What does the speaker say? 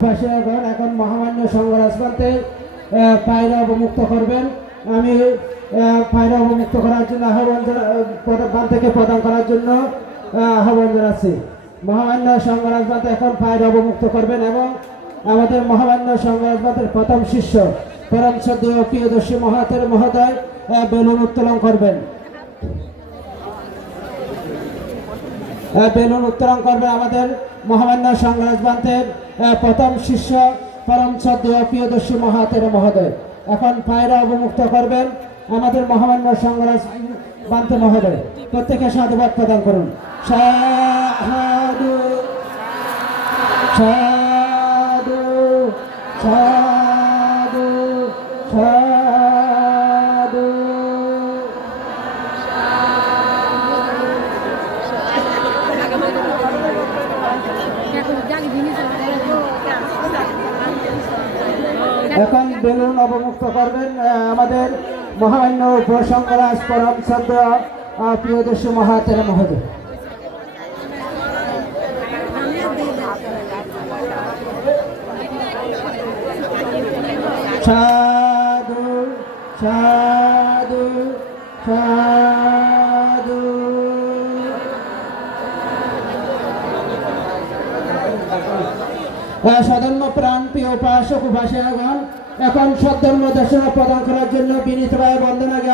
বাসিয়াগণ এখন মহামান্য সংঘরাজ প্রান্তে পায়রা অবমুক্ত করবেন। আমি পায়রা অবমুক্ত করার জন্য আহ্বান থেকে প্রদান করার জন্য আহ্বান জানাচ্ছি। মহামান্য এখন পায়রা অবমুক্ত করবেন এবং আমাদের মহামান্য সংঘরাজ প্রথম শিষ্য, পরম সদ্য প্রিয়দর্শী মহাতের মহোদয় বেলুন উত্তোলন করবেন। বেলুন উত্তোলন করবে আমাদের মহামান্য সংগ্রাজ বান্তের আহ, প্রথম শিষ্য পরম সদ্য প্রিয়দর্শী মহাতের মহোদয়। এখন পায়রা অবমুক্ত করবেন আমাদের মহামান্য সংগ্রাজ বান্তে মহোদয়। প্রত্যেকে সাধুবাদ প্রদান করুন। সাধু সাধু সাধু। এখন বেলুন অবমুক্ত করবেন আমাদের মহামান্য উপসংকরাজ পরম সদ্য প্রিয়দর্শী মহাতের মহোদয়। সাধু সাধু সাধু। সদর্ম প্রাণ প্রিয় উপাসক উপাসনাগণ এখন সদ্ধর্ম দর্শন প্রদান করার জন্য বিনীতভাবে বন্দনা